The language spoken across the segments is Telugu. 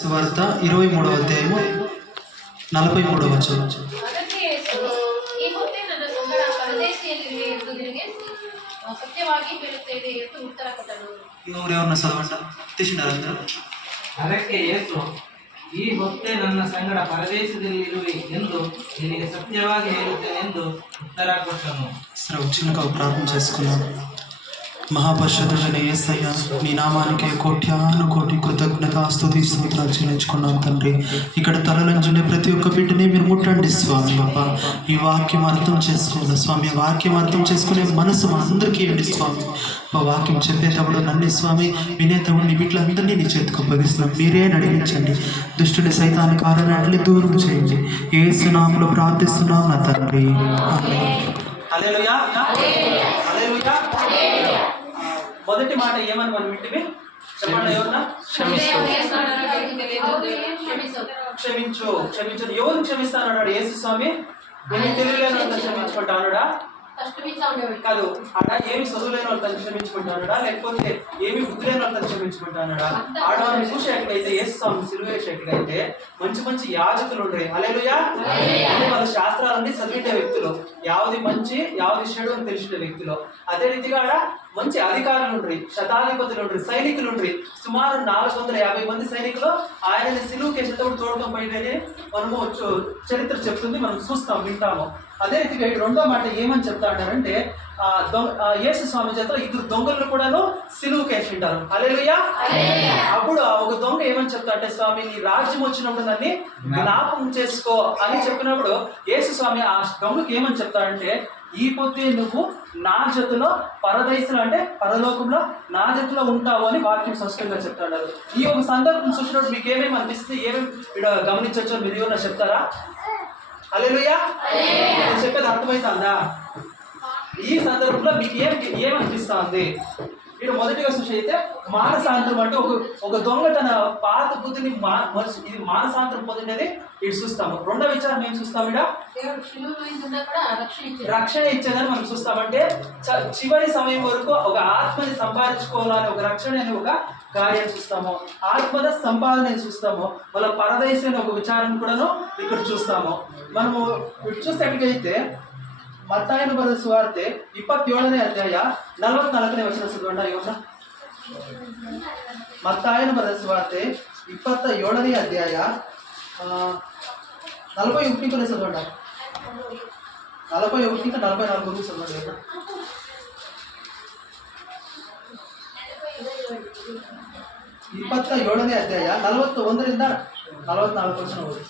సువార్త 23వ అధ్యాయము 43వ వచనం. ಇವರೇವನ್ನ ಚದವಂಡ ತಿಳಿಸಿದಾರಂತ. ಅದಕ್ಕೆ ಯೇಸು, ಈ ಹೊತ್ತೇ ನನ್ನ ಸಂಗಡ ಪರದೇಶದಲ್ಲಿರುವೆ ಎಂದು ನಿನಗೆ ಸತ್ಯವಾಗಿ ಹೇಳುತ್ತೇನೆ ಎಂದು ಉತ್ತರ ಕೊಟ್ಟನು. చిన్నగా ప్రార్థన చేసుకున్నాం. మహాపరిషుద్ధుడైన యేసయ్య, నీ నామానికి కోట్యాను కోటి కృతజ్ఞత స్తుతి స్తోత్రాలు చెల్లించుకున్నాం తండ్రి. ఇక్కడ తలలంచుండే ప్రతి ఒక్క బిడ్డని మీరు ముట్టండి స్వామి. బాబా, ఈ వాక్యం అర్థం చేసుకోండి స్వామి. వాక్యం అర్థం చేసుకునే మనసు మా అందరికీ ఇవ్వండి స్వామి. వాక్యం చెప్పేటప్పుడు నన్ను స్వామి, వినేటప్పుడు నీ బిడ్డలందరినీ నీ చేతికి అప్పగిస్తున్నాం. మీరే నడిపించండి. దుష్టుని సైతాన్ని కారణాన్ని దూరం చేయండి. యేసు నామములో ప్రార్థిస్తున్నాం నా తండ్రి. హల్లెలూయా. హల్లెలూయా. మొదటి మాట ఏమని మనం వింటివి చెప్పండి. ఎవరన్నా క్షమించు. ఎవరు క్షమిస్తానన్నాడు యేసు స్వామి? నేను తెలియలేని వాళ్ళని క్షమించుకుంటానడా? కాదు. ఆడ ఏమి చదువులేని వాళ్ళని క్షమించుకుంటానడా, లేకపోతే ఏమి బుద్ధి లేని వాళ్ళని క్షమించుకుంటానడా? ఆడవాళ్ళని చూసేట్లయితే యేసు స్వామి సిలువ వేసేట్లయితే మంచి మంచి యాజకులు ఉంటాయి. హల్లెలూయా. వాళ్ళ శాస్త్రాలన్నీ చదివిండే వ్యక్తులు, యావది మంచి యావది చెడు అని తెలిసిన వ్యక్తులు. అదే రీతిగా ఆడ మంచి అధికారులు ఉంటాయి, శతాధిపతులు ఉంటాయి, సైనికులు ఉంటాయి. సుమారు 450 మంది సైనికులు ఆయనని సిలువ కేసేటప్పుడు తోడుకొని పోయినని మనము చరిత్ర చెప్తుంది, మనం చూస్తాం, వింటాము. అదే రీతిగా రెండో మాట ఏమని చెప్తా అంటారంటే, యేసు స్వామి చేత 2 దొంగలను కూడాను సిలువ కేసి ఉంటారు. హల్లెలూయా. అప్పుడు ఒక దొంగ ఏమని చెప్తా అంటే, స్వామి నీ రాజ్యం వచ్చినప్పుడు నన్ను జ్ఞాపకం చేసుకో అని చెప్పినప్పుడు యేసు స్వామి ఆ దొంగకి ఏమని చెప్తాడంటే, ఈ పొద్దు నువ్వు నా జతలో పరదేశంలో అంటే పరలోకంలో నా జతలో ఉంటావు అని వాక్యం స్పష్టంగా చెప్తాడు. ఈ ఒక సందర్భం చూసినప్పుడు మీకు ఏమేమి అనిపిస్తుంది, ఏమేమి ఇక్కడ గమనించవచ్చో మీరు ఏమన్నా చెప్తారా? హల్లెలూయా. చెప్పేది అర్థమవుతుందా? ఈ సందర్భంలో మీకు ఏమనిపిస్తా ఉంది? ఇక్కడ మొదటిగా చూసి అయితే మానసాంతరం అంటే ఒక దొంగ తన పాత బుద్ధిని ఇది మానసాంతరం పొందినది ఇటు చూస్తాము. రెండో విచారం ఏం చూస్తాము? రక్షణ ఇచ్చేదని మనం చూస్తామంటే చివరి సమయం వరకు ఒక ఆత్మని సంపాదించుకోవాలని ఒక రక్షణ అనే ఒక కార్యం చూస్తాము. ఆత్మద సంపాదన చూస్తాము. వాళ్ళ పరదేశం ఒక విచారం కూడాను ఇక్కడ చూస్తాము. మనము ఇటు చూసేట్టుకైతే మత్తాయి బరె సువార్ತೆ 27ನೇ ಅಧ್ಯಾಯ 44ನೇ ವಚನ ಚದೋಣ. ಇವನ್ನ మత్తాయి బరె సువార్ತೆ 27ನೇ అధ్యాయ 41 చదవండి. 41 ఇంకా 44 చదవండి. 27ನೇ ಅಧ್ಯಾಯ 41ರಿಂದ 44 ವಚನ ಓದಿ.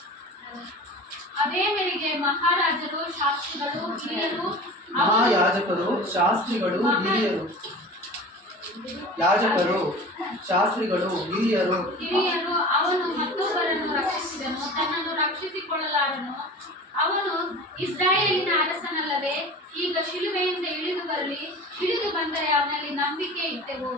ಅದೇ ಮೇರೆಗೆ ಮಹಾಯಾಜಕರು ಶಾಸ್ತ್ರಿಗಳು ಹಿರಿಯರು ಅವನು ಮತ್ತೊಬ್ಬರನ್ನು ರಕ್ಷಿಸಿದನು, ತನ್ನನ್ನು ರಕ್ಷಿಸಿಕೊಳ್ಳಲಾರನು. ಅವನು ಇಸ್ರಾಯೇಲಿನ ಅರಸನಲ್ಲವೇ? ಈಗ ಶಿಲುಬೆಯಿಂದ ಇಳಿದು ಬಂದರೆ ಅವನಲ್ಲಿ ನಂಬಿಕೆ ಇಟ್ಟೆವು.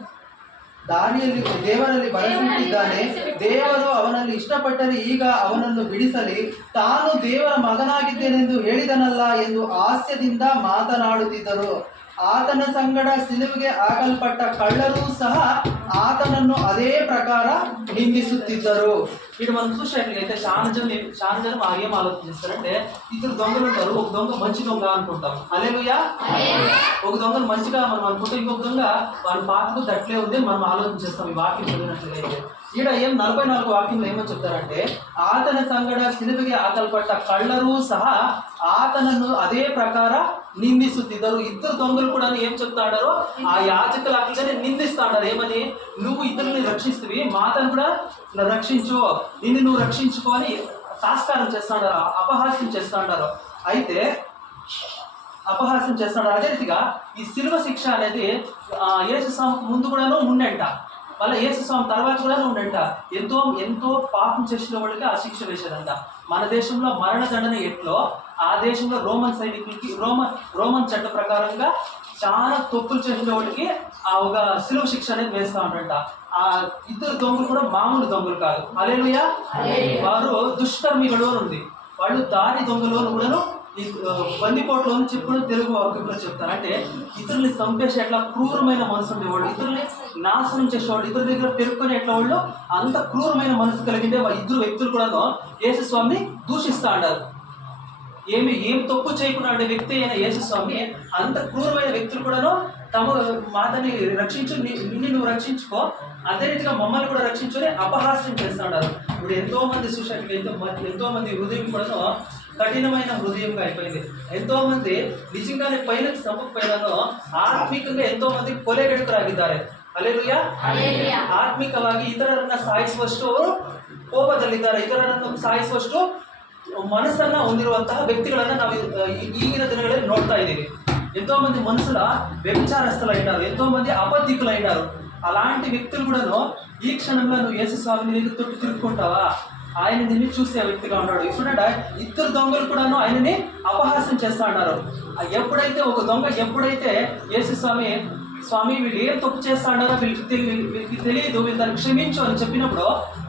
ದಾನಿಯಲ್ಲಿ ದೇವರಲ್ಲಿ ಭರವಸೆಯಿಟ್ಟಿದ್ದಾನೆ. ದೇವರು ಅವನಲ್ಲಿ ಇಷ್ಟಪಟ್ಟರೆ ಈಗ ಅವನನ್ನು ಬಿಡಿಸಲಿ. ತಾನು ದೇವರ ಮಗನಾಗಿದ್ದೇನೆಂದು ಹೇಳಿದನಲ್ಲ ಎಂದು ಹಾಸ್ಯದಿಂದ ಮಾತನಾಡುತ್ತಿದ್ದರು. ಆತನ ಸಂಗಡ ಸಿಲುವಿಗೆ ಹಾಕಲ್ಪಟ್ಟ ಕಳ್ಳರೂ ಸಹ ఆతనను అదే ప్రకార నిందిస్తున్నారు. ఇక్కడ మనం చూసినట్లయితే చాలా జనం ఏం ఆలోచిస్తారంటే, 2 దొంగలు ఉంటారు. ఒక దొంగ మంచి దొంగ అనుకుంటాం. హల్లెలూయా. ఒక దొంగను మంచిగా మనం అనుకుంటాం, ఇంకొక దొంగ వాళ్ళ పాతకు తట్లే ఉంది మనం ఆలోచించేస్తాం. ఈ వాక్యం చదివినట్లయితే ఈడ 44 వాక్యంలో ఏమని చెప్తారంటే, ఆతన సంగడ సిలువಗೆ ಹಾಕಲ್ಪಟ್ಟ కళ్ళరు సహా ఆతనను అదే ప్రకార నిందిస్తున్నారు. 2 దొంగలు కూడా ఏం చెప్తాడారో ఆ యాజకులు అట్లనే నిందిస్తాడారు. ఏమని? నువ్వు ఇతరులని రక్షిస్తువి, మాతను కూడా రక్షించు, నిన్ను నువ్వు రక్షించుకో అని తాస్కారం చేస్తాడారు, అపహాస్యం చేస్తాడారు. అయితే అపహాస్యం చేస్తాడారు. అదే రీతిగా ఈ శిలువ శిక్ష అనేది యేసు స్వామికి ముందు కూడాను ఉండంట, మళ్ళీ యేసు స్వామి తర్వాత కూడా ఉండంట. ఎంతో పాపం చేసిన వాళ్ళకి ఆ శిక్ష వేసేదంట. మన దేశంలో మరణదండన ఎట్లో ఆ దేశంలో రోమన్ సైనికులకి రోమన్ చట్ట ప్రకారంగా చాలా తప్పులు చేసిన వాళ్ళకి ఆ ఒక శిలువ శిక్ష అనేది వేస్తూ ఉంటారంట. ఆ 2 దొంగలు కూడా మామూలు దొంగలు కాదు. హల్లెలూయా. వారు దుష్కర్మిಗಳು ఉంది. వాళ్ళు దారి దొంగలు కూడాను ఈ బందిపోట్లో చెప్పుకుని తెలుగు వాక్యంలో చెప్తారు. అంటే ఇతరుల్ని చంపేసి ఎట్లా క్రూరమైన మనసు ఉండేవాళ్ళు, ఇతరుల్ని నాశనం చేసేవాళ్ళు, ఇతరుల దగ్గర పెరుక్కొని ఎట్లా వాళ్ళు అంత క్రూరమైన మనసు కలిగిందే ఇద్దరు వ్యక్తులు కూడా యేసు స్వామిని దూషిస్తూ ఉంటారు. ఏం తప్పు చేయకుండా ఉండే వ్యక్తి అయిన యేసు స్వామి అంత క్రూరమైన వ్యక్తులు కూడాను తమ మాతని రక్షించు, నిన్ను నువ్వు రక్షించుకో, అదే రీతిగా మమ్మల్ని కూడా రక్షించుకొని అపహాస్యం చేస్తూ ఉన్నారు. ఇప్పుడు ఎంతో మంది చూసాక ఎంతో మంది హృదయం కూడా కఠినమైన హృదయంగా అయిపోయింది. ఎంతో మంది నిజంగానే పైనకి సంపకపోయినానో ಆತ್ಮಿಕಂಗೆ ಎಂತೋ ಮಂದಿ ಕೊಲೆಗಡುಕರಾಗಿದ್ದಾರೆ. ಹಲ್ಲೆಲೂಯಾ. ಆತ್ಮಿಕವಾಗಿ ಇತರರನ್ನ ಸಾಯಿಸುವಷ್ಟು ಅವರು ಕೋಪದಲ್ಲಿದ್ದಾರೆ, ಇತರರನ್ನು ಸಾಯಿಸುವಷ್ಟು ಮನಸ್ಸನ್ನ ಹೊಂದಿರುವಂತಹ ವ್ಯಕ್ತಿಗಳನ್ನ ನಾವು ಈಗಿನ ದಿನಗಳಲ್ಲಿ ನೋಡ್ತಾ ಇದ್ದೀವಿ. ఎంతో మంది మనుషుల వ్యభిచారస్తులు అయినారు, ఎంతో మంది అబద్ధికులు అయినారు. అలాంటి వ్యక్తులు కూడాను ఈ క్షణంలో నువ్వు యేసు స్వామిని నీకు తొట్టు తిరుగుకుంటావా, ఆయన నిన్ను చూసే వ్యక్తిగా ఉన్నాడు. ఇప్పుడు ఇద్దరు దొంగలు కూడాను ఆయనని అపహాస్యం చేస్తా ఉన్నారు. ఎప్పుడైతే ఒక దొంగ ఎప్పుడైతే యేసు స్వామి వీళ్ళు ఏం తప్పు చేస్తా ఉన్నారో వీళ్ళకి తెలియదు, వీళ్ళు దాన్ని క్షమించు అని చెప్పినప్పుడు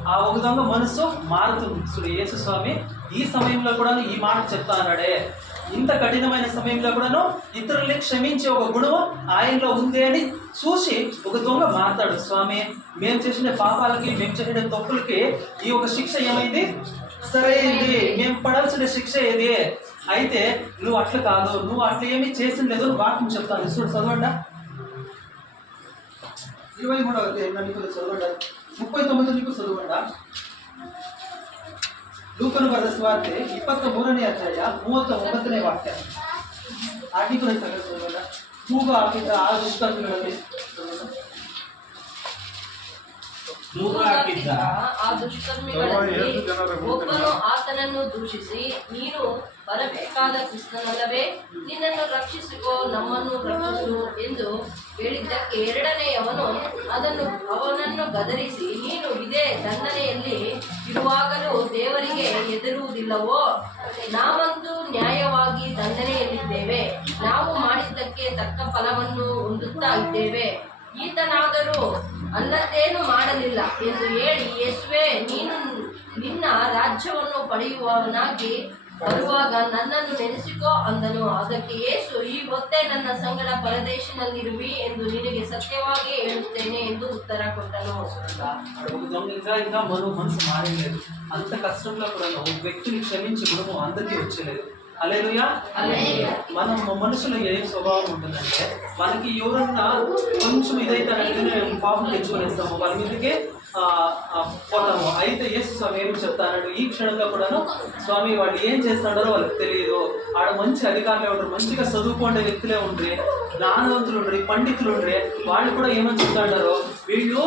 ఆ ఒక దొంగ మనసు మారుతుంది. చూడు యేసు స్వామి ఈ సమయంలో కూడా ఈ మాట చెప్తా అన్నాడే, ఇంత కఠినమైన సమయంలో కూడాను ఇతరుల్ని క్షమించే ఒక గుణం ఆయనలో ఉంది అని చూసి ఒక దొంగ మాట్లాడు. స్వామి మేము చేసిన పాపాలకి, మేము చేసిన తప్పులకి ఈ ఒక శిక్ష ఏమైంది, సరైంది, మేము పడాల్సిన శిక్ష ఏది, అయితే నువ్వు అట్లా కాదు, నువ్వు అట్లా ఏమీ చేసిన లేదు వాక్యం చెప్తాను. చూడు చదవండి 23వ చదవండి, 39 చదవండి. ಲೂಕನ ಬರೆದ ಸುವಾರ್ತೆ 23ನೇ ಅಧ್ಯಾಯ 39ನೇ ವಾಕ್ಯ. ಆಟಿಕುಲ ಸಗಸೋಲ್ಲ ಮೂಗ ಹಾಕಿದ ಆ ದುಷ್ಕರ್ಮಿಗಳಲ್ಲಿ ಆ ದುಷ್ಕರ್ಮಿಗಳಲ್ಲಿ ಒಬ್ಬನು ಆತನನ್ನು ದೂಷಿಸಿ, ನೀನು ಬರಬೇಕಾದ ಕ್ರಿಸ್ತನಲ್ಲವೇ, ನಿನ್ನನ್ನು ರಕ್ಷಿಸಿಕೋ, ನಮ್ಮನ್ನು ರಕ್ಷಿಸು ಎಂದು ಹೇಳಿದ್ದಕ್ಕೆ ಎರಡನೆಯವನು ಅವನನ್ನು ಗದರಿಸಿ, ನೀನು ಇದೇ ದಂಡನೆಯಲ್ಲಿ ಇರುವಾಗಲೂ ದೇವರಿಗೆ ಹೆದರುವುದಿಲ್ಲವೋ? ನಾವಂತೂ ನ್ಯಾಯವಾಗಿ ದಂಡನೆಯಲ್ಲಿದ್ದೇವೆ, ನಾವು ಮಾಡಿದ್ದಕ್ಕೆ ತಕ್ಕ ಫಲವನ್ನು ಹೊಂದುತ್ತಾ ಇದ್ದೇವೆ, ಈತನಾದರೂ ಅಲ್ಲದ್ದೇನು ಮಾಡಲಿಲ್ಲ ಎಂದು ಹೇಳಿ, ಯೇಸುವೇ, ನೀನು ನಿನ್ನ ರಾಜ್ಯವನ್ನು ಪಡೆಯುವವನಾಗಿ ಬರುವಾಗ ನನ್ನನ್ನು ನೆನೆಸಿಕೋ ಅಂದನು. ಅದಕ್ಕೆ ಯೇಸು, ಈ ಹೊತ್ತೇ ನನ್ನ ಸಂಗಡ ಪರದೇಶಿನಲ್ಲಿರುವಿ ಎಂದು ನಿನಗೆ ಸತ್ಯವಾಗಿ ಹೇಳುತ್ತೇನೆ ಎಂದು ಉತ್ತರ ಕೊಟ್ಟನು. ఇంకా మనసు మారలేదు. అంత కష్టంలో కూడా ఒక వ్యక్తిని క్షమించే గుణము అందరికీ వచ్చలేదు. హల్లెలూయా. మనం మనుషులు ఏ స్వభావం ఉంటుందంటే, మనకి ఎవరన్నా కొంచెం ఇదైతే పాపం తెచ్చుకొనేస్తాము, వాళ్ళ మీదకే పోతాము. అయితే యేసు స్వామి ఏమి చెప్తాడు, ఈ క్షణంలో కూడాను స్వామి వాళ్ళు ఏం చేస్తాడో వాళ్ళకి తెలియదు. ఆడ మంచి అధికారులే ఉంటారు, మంచిగా చదువుకోండే వ్యక్తులే ఉండ్రి, జ్ఞానవంతులు ఉండ్రి, పండితులు ఉండ్రి, వాళ్ళు కూడా ఏమని చెప్తాడారో, వీళ్ళు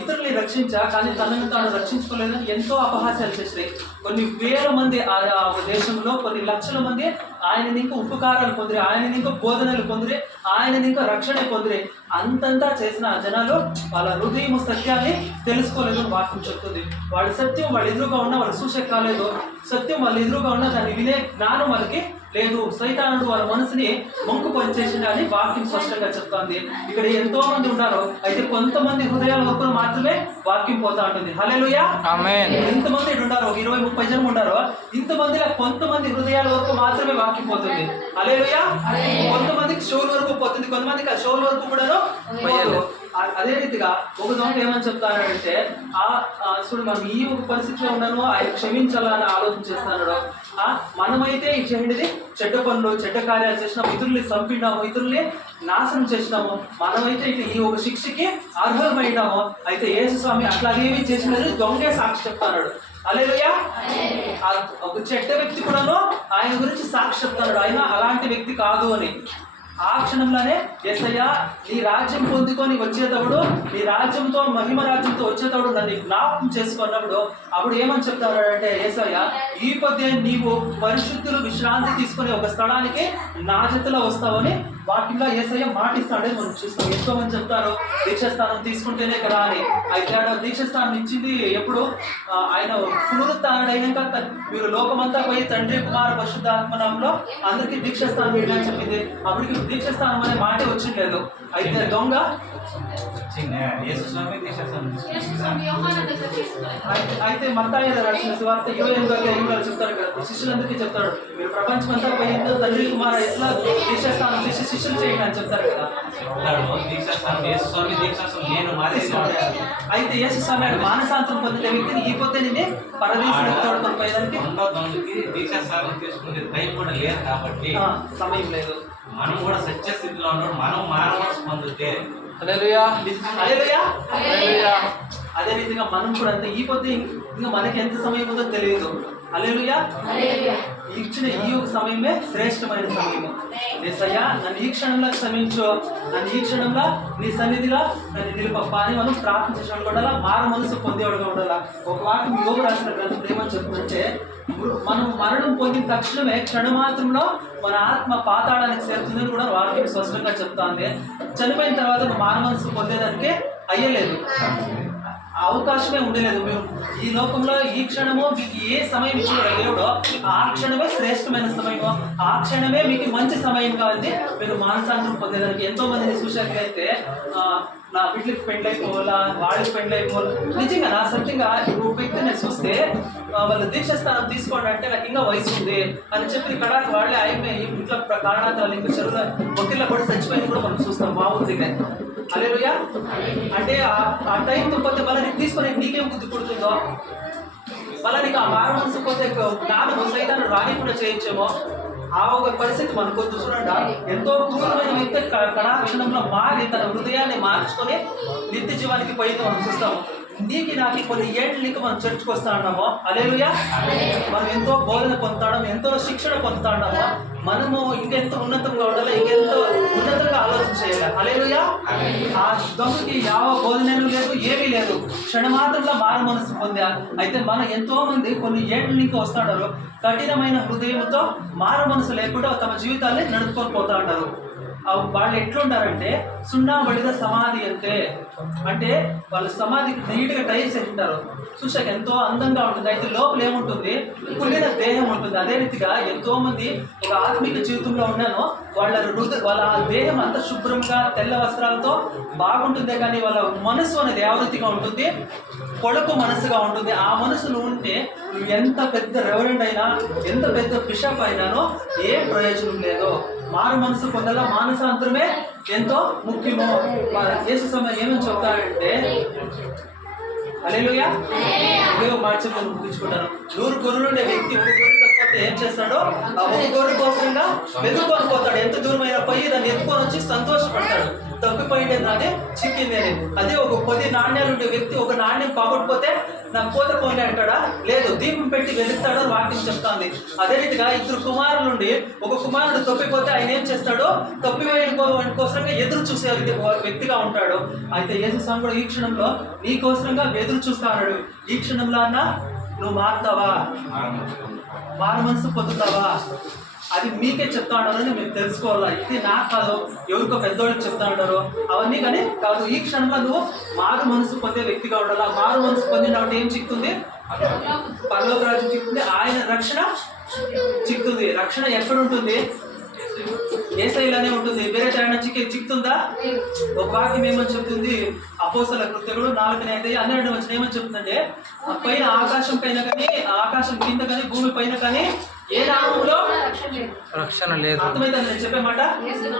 ఇతరుల్ని రక్షించా కానీ తనను తాను రక్షించుకోలేదని ఎంతో అపహాస్యాలు చేసినాయి. కొన్ని వేల మంది ఆ దేశంలో కొన్ని లక్షల మంది ఆయనని ఇంకా ఉపకారాలు పొందిరి, ఆయనని ఇంకా బోధనలు పొందిరి, ఆయనని ఇంకా రక్షణ పొందిరి. అంతంతా చేసిన జనాలు వాళ్ళ హృదయం సత్యాన్ని తెలుసుకోలేదు అని వాక్యం చెప్తుంది. వాళ్ళ సత్యం వాళ్ళ ఎదురుగా ఉన్న వాళ్ళు చూసే కాలేదు, సత్యం వాళ్ళ ఎదురుగా ఉన్న దాన్ని వినే జ్ఞానం వాళ్ళకి లేదు. సైతానుడు వాళ్ళ మనసుని మొంకు పనిచేసింది అని వాక్యం స్పష్టంగా చెప్తోంది. ఇక్కడ ఎంతో మంది ఉన్నారు, అయితే కొంతమంది హృదయాల వరకు మాత్రమే వాక్యం పోతా ఉంటుంది. హల్లెలూయా. ఇంతమంది ఉన్నారు, 20-30 జనం ఉన్నారు, ఇంతమందిలో కొంతమంది హృదయాల వరకు మాత్రమే వాక్యం పోతుంది. హల్లెలూయా. కొంతమందికి షోల్ వరకు పోతుంది, కొంతమందికి ఆ షోల్ వరకు కూడా పోదు. అదే రీతిగా ఒక దొంగ ఏమని చెప్తానంటే, చూడు మనం ఈ ఒక పరిస్థితిలో ఉన్నాను, ఆయన క్షమించాలని ఆలోచన చేస్తున్నాడు. మనమైతే ఈ చేయండిది చెడ్డ పనులు, చెడ్డ కార్యాలు చేసినాము, ఇతరుల్ని చంపినాము, ఇతరుల్ని నాశనం చేసినాము, మనమైతే ఇక ఈ ఒక శిక్షకి అర్హమైనాము. అయితే యేసు స్వామి అట్లాగేమీ చేసినది దొంగే సాక్షి చెప్తాడు. హల్లెలూయా. ఒక చెడ్డ వ్యక్తి కూడాను ఆయన గురించి సాక్షి చెప్తాడు, ఆయన అలాంటి వ్యక్తి కాదు అని. ఆ క్షణంలోనే యేసయ్య నీ రాజ్యం పొందుకొని వచ్చేటప్పుడు, నీ రాజ్యంతో మహిమ రాజ్యంతో వచ్చేటప్పుడు నన్ను జ్ఞాపకం చేసుకున్నప్పుడు అప్పుడు ఏమని చెప్తారంటే, యేసయ్య ఈ పొద్దే నీవు పరిశుద్ధులు విశ్రాంతి తీసుకునే ఒక స్థలానికి నా జతలో వస్తావని వాటిల్లో యేసయ్య మాటిస్తాడని మనం చూస్తాం. ఎంతో మంది చెప్తారు దీక్షాస్థానం తీసుకుంటేనే కదా అని. అయితే ఆయన దీక్షాస్థానం ఇచ్చింది ఎప్పుడు, ఆయన పునరుత్థానుడైనాక మీరు లోకమంతా పోయి తండ్రి కుమార పరిశుద్ధాత్మ నామములో అందరికీ దీక్షాస్థానం వేయడానికి చెప్పింది. అప్పటికి దీక్షాస్థానం అనే మాటే వచ్చింది లేదు. అయితే దొంగ యేసు స్వామి దీక్షాస్నానం యేసు స్వామి యోహాను దగ్గర తీసుకువెళ్ళారు. అయితే మత్తాయి రాసిన సువార్త 28:5 చెప్తారు కదా, శిష్యులందరికీ చెప్తాడు, మీరు ప్రపంచమంతా పోయిందో తండ్రి కుమార ఎట్లా దీక్షాస్నానం చేసి శిష్యులు చేయండి అని చెప్తారు కదా. దీక్షాస్నానం యేసు స్వామి దీక్షాస్నానం నేను మాదేశం. అయితే యేసు స్వామి మానసాంతరం పొందిన వ్యక్తిని ఈ పొద్దు నిన్నే పరదేశంలో తోడుకొని పోయేదానికి దీక్షాస్నానం తీసుకునే టైం కూడా లేదు కాబట్టి సమయం లేదు. మనం కూడా సత్య స్థితిలో ఉన్నాడు, మనం మానవస్ పొందితే హల్లెలూయా, హల్లెలూయా, హల్లెలూయా. అదే విధంగా మనం కూడా అంతే, ఈ పొద్దు ఇంకా మనకి ఎంత సమయం ఉందో తెలియదు. హల్లెలూయా. ఇచ్చిన ఈ ఒక సమయమే శ్రేష్టమైన సమయము. యేసయ్యా నన్ను ఈ క్షణంలో క్షమించు, నన్ను ఈ క్షణంలో నీ సన్నిధిలో నన్ను నిలుపప్ప అని మనం ప్రార్థించడం ఉండాలా, మారు మనసు పొందేవాడుగా ఉండాలా. ఒక వాక్యం యోగు రాసిన గ్రంథం ఏమని చెప్తుందంటే, మనం మరణం పొందిన తక్షణమే క్షణమాత్రంలో మన ఆత్మ పాతాళానికి చేరుతుందని కూడా వాక్యం స్పష్టంగా చెప్తాంది. చనిపోయిన తర్వాత నువ్వు మారు మనసు పొందేదానికి అయ్యలేదు, అవకాశమే ఉండలేదు. మీరు ఈ లోకంలో ఈ క్షణము మీకు ఏ సమయం ఇచ్చిన దేవుడో ఆ క్షణమే శ్రేష్టమైన సమయము, ఆ క్షణమే మీకు మంచి సమయం కావాలి మీరు మానసాంతరం పొందేదానికి. ఎంతో మందిని చూసేట్లయితే నా బిడ్డకి పెండ్లైపోవాలా, వాళ్ళకి పెండ్లైపోవాలి. నిజంగా నా సత్యంగా ఒక వ్యక్తి నేను చూస్తే వాళ్ళు దీక్షాస్థానం తీసుకోండి అంటే నాకు ఇంకా వయసు ఉంది అని చెప్పి ఇక్కడ వాళ్ళే అయిపోయి ఇంట్లో కారణాంతరాలు ఇంకా చెరువుల ఒత్తిళ్ళ కూడా చచ్చిపోయింది కూడా మనం చూస్తాం మా ఊరి దగ్గర. హల్లెలూయా. అంటే ఆ టైం పోతే మళ్ళీ నీకు తీసుకొని నీకేం బుద్ధి పుడుతుందో, మళ్ళీ నీకు ఆ మారు మనసు పోతే జ్ఞానము సైతాన్ని రానికుండా చేయొచ్చేమో. ఆ ఒక పరిస్థితి మనకు చూడండి. ఎంతో క్రూరమైన వ్యక్తి కళాక్షణంలో మారి తన హృదయాన్ని మార్చుకొని నిత్య జీవానికి పోయింది మనం చూస్తాము. నీకు నాకు కొన్ని ఏళ్ళకి మనం చర్చకు వస్తా ఉన్నాము. హల్లెలూయా. మనం ఎంతో బోధన పొందుతాం, ఎంతో శిక్షణ పొందుతా ఉన్నాము. మనము ఇంకెంతో ఉన్నతంగా ఉండాలి, ఇంకెంతో ఉన్నతంగా ఆలోచన చేయాలి. హల్లెలూయా. ఆ దొంగకి ಯಾವ బోధనలు లేదు, ఏమీ లేదు, క్షణమాత్రంలో మారు మనసు పొందా. అయితే మనం ఎంతో మంది కొన్ని ఏళ్ళ నుంచి వస్తున్నారు, కఠినమైన హృదయంతో మారు మనసు లేకుండా తమ జీవితాన్ని నడుపుకొని పోతా ఉంటారు. వాళ్ళు ఎట్లుంటారంటే సున్నా బడిద సమాధి అంటే వాళ్ళ సమాధికి నీట్గా టైల్స్ ఉంటారు, చూసాక ఎంతో అందంగా ఉంటుంది. అయితే లోపల ఏముంటుంది, కుళ్ళిన దేహం ఉంటుంది. అదే రీతిగా ఎంతో మంది ఒక ఆత్మిక జీవితంలో ఉన్నాను, వాళ్ళ దేహం అంత శుభ్రంగా తెల్ల వస్త్రాలతో బాగుంటుందే కానీ వాళ్ళ మనసు అనేది ಯಾವ రీతిగా ఉంటుంది, కొడుకు మనసుగా ఉంటుంది. ఆ మనసును ఉంటే నువ్వు ఎంత పెద్ద రెవరెండ్ అయినా, ఎంత పెద్ద బిషప్ అయినానో ఏ ప్రయోజనం లేదు. మారు మనసు పొందాల, మానసాంతరమే ఎంతో ముఖ్యము. యేసు సమయం ఏమని చెప్తారంటే, హల్లెలూయా, ఏవో మార్చుకొని ముగించుకుంటాను. 100 గొర్రెలు ఉండే వ్యక్తి ఒక గొర్రె తప్పితే ఏం చేస్తాడో ఆ ఒక గొర్రె కోసంగా వెతుక్కొని పోతాడు. ఎంత దూరమైన పోయి దాన్ని ఎత్తుకొని వచ్చి సంతోషపడతాడు. తప్పిపోయింది నాదే చిక్కింది అని. అదే ఒక 10 నాణ్యాలు ఉండే వ్యక్తి ఒక నాణ్యం పోగొట్టిపోతే నాకు పోతే పోనీ అంటాడా? లేదు, దీపం పెట్టి వెతుకుతాడో వాక్యం చెప్తాంది. అదే రీతిగా 2 కుమారులు ఉండి ఒక కుమారుడు తప్పిపోతే ఆయన ఏం చేస్తాడో తప్పివేయడం కోసంగా ఎదురు చూసే వ్యక్తిగా ఉంటాడు. అయితే యేసు స్వామి కూడా ఈ క్షణంలో నీ కోసంగా ఎదురు చూస్తా అన్నాడు. ఈ క్షణంలో అన్నా నువ్వు మారుతావా, మారు మనసు పొందుతావా? అది మీకే చెప్తా ఉన్నారని మీరు తెలుసుకోవాలా. ఇది నాకు కాదు, ఎవరికో పెద్దోళ్ళకి చెప్తా ఉంటారు అవన్నీ కానీ కాదు. ఈ క్షణంలో నువ్వు మారు మనసు పొందే వ్యక్తిగా ఉండాలా. మారు మనసు పొందినప్పుడు ఏం చిక్కుతుంది? పరలోక రాజ్యం చిక్కుతుంది, ఆయన రక్షణ చిక్కుతుంది. రక్షణ ఎక్కడ ఉంటుంది? యేసయ్యలోనే ఉంటుంది. వేరే తేడా చిక్కుతుందా? ఒక వాక్యం ఏమని చెప్తుంది? అపోస్తల కృత్యములు 4:12 ఏమని చెప్తుందంటే, పైన ఆకాశం పైన కానీ, ఆకాశం కింద కానీ, భూమి పైన కానీ ఏ నామంలో రక్షణ లేదు. అర్థమైతే నేను చెప్పే మాట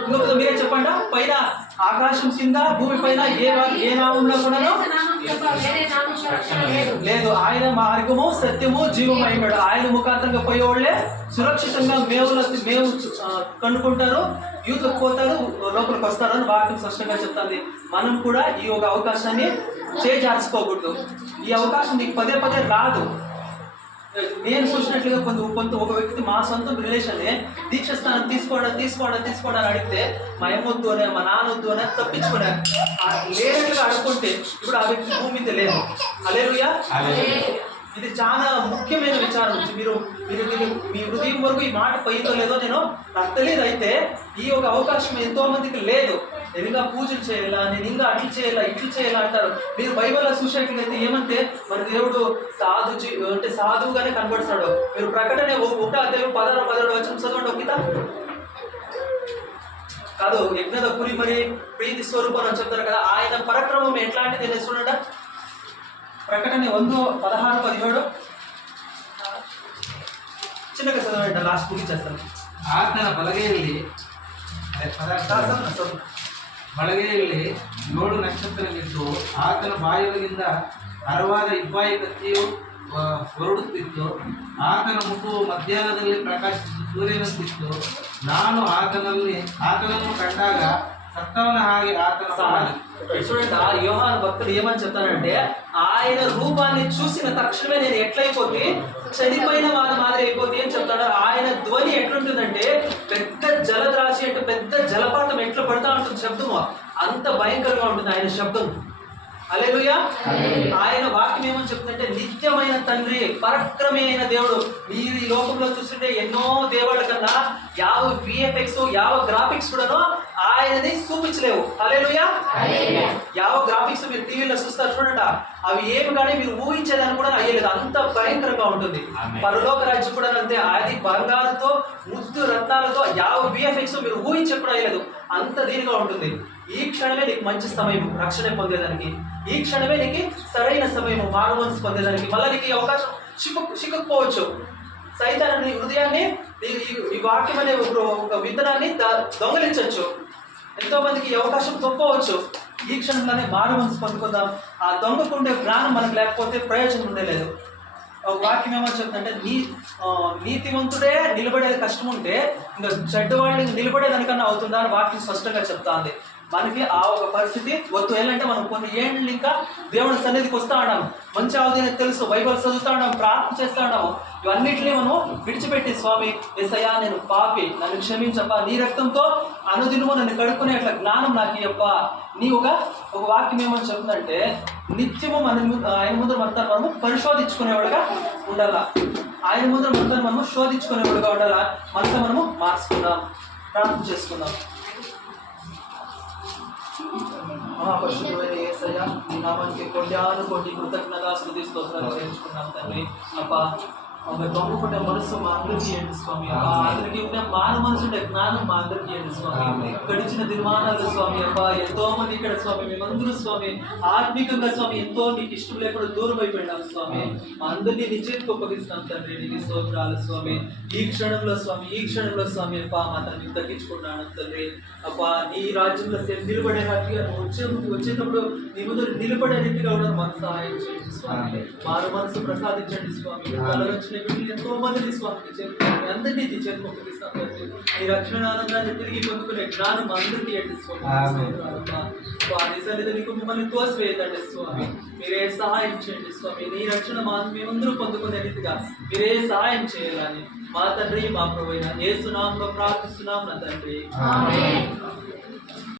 ఇంకొక మీరే చెప్పండి. పైన ఆకాశం కింద భూమి పైన ఏ నామంలో కూడా లేదు. ఆయన మార్గము సత్యము జీవమై ఉన్నాడు. ఆయన ముఖాంతరంగా పోయేవాళ్ళే సురక్షితంగా మేవు కనుక్కుంటారు, యూత్కి పోతారు, లోపలికి వస్తారు అని వాక్యం స్పష్టంగా చెప్తుంది. మనం కూడా ఈ ఒక అవకాశాన్ని చేజార్చుకోకూడదు. ఈ అవకాశం నీకు పదే పదే రాదు. నేను చూసినట్లుగా కొంత ఒక వ్యక్తి మా సొంత రిలేషన్నే దీక్షాస్థానం తీసుకోవడం అడిగితే మా అమ్మొద్దు అనే, మా నాన్నొద్దు అనే తప్పించుకున్నారు. లేనట్లుగా అడుగుకుంటే ఇప్పుడు ఆ వ్యక్తి భూమి మీద లేదు. హల్లెలూయా. ఇది చాలా ముఖ్యమైన విచారం. మీరు మీ హృదయం వరకు ఈ మాట పోయిందో లేదో నాకు తెలియదు. అయితే ఈ ఒక అవకాశం ఎంతో మందికి లేదు. నేను ఇంకా పూజలు చేయాలా, నేను ఇంకా అట్లు చేయాలా, ఇట్లు చేయాలా అంటారు. మీరు బైబిల్లో చూసినట్లయితే ఏమంటే మన దేవుడు సాధువుగానే కనబడుతున్నాడు. మీరు ప్రకటన 1:16 చదవండి. ఒక కాదు యజ్ఞద కురి మరి ప్రీతి స్వరూపం అని చెప్తారు కదా, ఆయన పరాక్రమం ఎట్లాంటిది అనేది చూడండి. ప్రకటన 1:16-17 చిన్నగా చదవండి, లాస్ట్ ముగించేస్తాను. ಆತನ ಬಲಗೈಯಲ್ಲಿ ಬಲಗೈಯಲ್ಲಿ 7 ನಕ್ಷತ್ರಗಳಿದ್ದು ಆತನ ಬಾಯೊಳಗಿಂದ ಹರವಾದ ಇಬ್ಬಾಯಿ ಕತ್ತಿಯು ಹೊರಡುತ್ತಿತ್ತು. ಆತನ ಮುಖವು ಮಧ್ಯಾಹ್ನದಲ್ಲಿ ಪ್ರಕಾಶಿಸಿ ಸೂರ್ಯನಂತಿತ್ತು. ನಾನು ಆತನನ್ನು ಕಂಡಾಗ ಸತ್ತವನ ಹಾಗೆ ಆತನ చూడండి, యోహాను భక్తుడు ఏమని చెప్తానంటే, ఆయన రూపాన్ని చూసిన తక్షణమే నేను ఎట్లయిపోతే చనిపోయిన వారి మాదిరి అయిపోతే అని చెప్తాడు. ఆయన ధ్వని ఎట్లుంటుందంటే పెద్ద జలద్రాశి అంటే పెద్ద జలపాతం ఎట్లా పడతా ఉంటుంది శబ్దము, అంత భయంకరంగా ఉంటుంది ఆయన శబ్దం. హల్లెలూయా. ఆయన వాక్యం ఏమని చెప్తుందంటే నిత్యమైన తండ్రి, పరాక్రమి అయిన దేవుడు. మీరు ఈ లోకంలో చూస్తుంటే ఎన్నో దేవుళ్ళ కన్నా యావ విఎఫ్ఎక్స్ యావ గ్రాఫిక్స్ కూడాను ఆయనని చూపించలేవు. హల్లెలూయా. యావ గ్రాఫిక్స్ మీరు టీవీలో చూస్తారు చూడండి, అవి ఏమి కానీ మీరు ఊహించేదాన్ని కూడా అయ్యలేదు, అంత భయంకరంగా ఉంటుంది. పరలోక రాజ్యం కూడా అంతే, అది బంగారుతో ముద్దు రత్నాలతో యావ విఎఫ్ఎక్స్ మీరు ఊహించే కూడా అయ్యలేదు, అంత దీనిగా ఉంటుంది. ఈ క్షణమే నీకు మంచి సమయం రక్షణ పొందేదానికి, ఈ క్షణమే నీకు సరైన సమయం మానవన్స్ పొందేదానికి. మళ్ళీ నీకు ఈ అవకాశం చిక్కకపోవచ్చు. సైతాన్ని నీ హృదయాన్ని ఈ వాక్యం అనే ఒక విత్తనాన్ని దొంగలించవచ్చు. ఎంతో మందికి ఈ అవకాశం తప్పవచ్చు. ఈ క్షణంలోనే మానవన్స్ పొందుకుందాం. ఆ దొంగకుండే జ్ఞానం మనకు లేకపోతే ప్రయోజనం ఉండలేదు. ఒక వాక్యం ఏమని చెప్తుందంటే నీతివంతుడే నిలబడేది కష్టం ఉంటే ఇంకా చెడ్డవాళ్ళు నిలబడేదానికన్నా అవుతుందా అని వాక్యం స్పష్టంగా చెప్తాంది. మనకి ఆ ఒక పరిస్థితి వద్దు. ఏంటంటే మనం కొన్ని ఏళ్ళు ఇంకా దేవుని సన్నిధికి వస్తూ ఉన్నాము, మంచి అవధి తెలుసు, బైబిల్ చదువుతూ ఉన్నాము, ప్రార్థన చేస్తూ ఉన్నాము. ఇవన్నిటిని మనం విడిచిపెట్టి స్వామి యేసయ్యా నేను పాపి, నన్ను క్షమించప్ప, నీ రక్తంతో అనుదినము నన్ను కడుక్కునే అట్లా జ్ఞానం నాకు ఇవ్వప్ప. నీ ఒక వాక్యం ఏమని చెప్తుందంటే నిత్యము ఆయన ముందు మనము పరిశోధించుకునేవాడుగా ఉండాలా, ఆయన ముందు మనము శోధించుకునేవాడుగా ఉండాలా. మనతో మనము మార్చుకుందాం, ప్రార్థన చేసుకుందాం. మహాపరిశుద్ధుడైన యేసయ్యా, నీ నామానికి కోటి కృతజ్ఞత స్తుతి స్తోత్రాలు చేయించుకున్నాం తండ్రి. అప్పా దొంగకుండే మనసు మా అందరికీ ఇవ్వండి స్వామి. అందరికీ ఉండే మానవ మనసు ఉండే జ్ఞానం మా అందరికీ ఇవ్వండి స్వామి. గడిచిన దినమానాలు స్వామి అబ్బా ఎంతో మంది ఇక్కడ స్వామి మేమందరూ స్వామి ఆత్మీకంగా స్వామి ఎంతో నీకు ఇష్టం లేకుండా దూరం అయిపోయినాం స్వామి. మా అందరినీ నీ చేతికి ఒప్పగిస్తున్నాం తండ్రి. నీకు స్తోత్రాలు స్వామి. ఈ క్షణంలో స్వామి అబ్బా మా తండ్రి తగ్గించుకున్నాను తండ్రి. అబ్బా నీ రాజ్యంలో నిలబడే రీతిగా వచ్చేటప్పుడు నీ ముందు నిలబడే రీతిగా కూడా మాకు సహాయం చేయండి స్వామి. మారు మనసు ప్రసాదించండి స్వామి. వచ్చిన బిడ్డలు ఎంతో మందిని స్వామికి అందరినీ నీ చేతికి ఒప్పగిస్తాం తండ్రి. నీ రక్షణ ఆనందాన్ని తిరిగి పొందుకునే జ్ఞానం అందరికీ ఏంటి స్వామి. వారి సన్నిధికి మిమ్మల్ని తోసివేయదండి స్వామి. మీరే సహాయం చేయండి స్వామి. నీ రక్షణ మేమందరూ పొందుకునే రీతిగా మీరే సహాయం చేయాలని మా తండ్రి మా ప్రభువైన యేసు నామములో ప్రార్థిస్తున్నాం నా తండ్రి.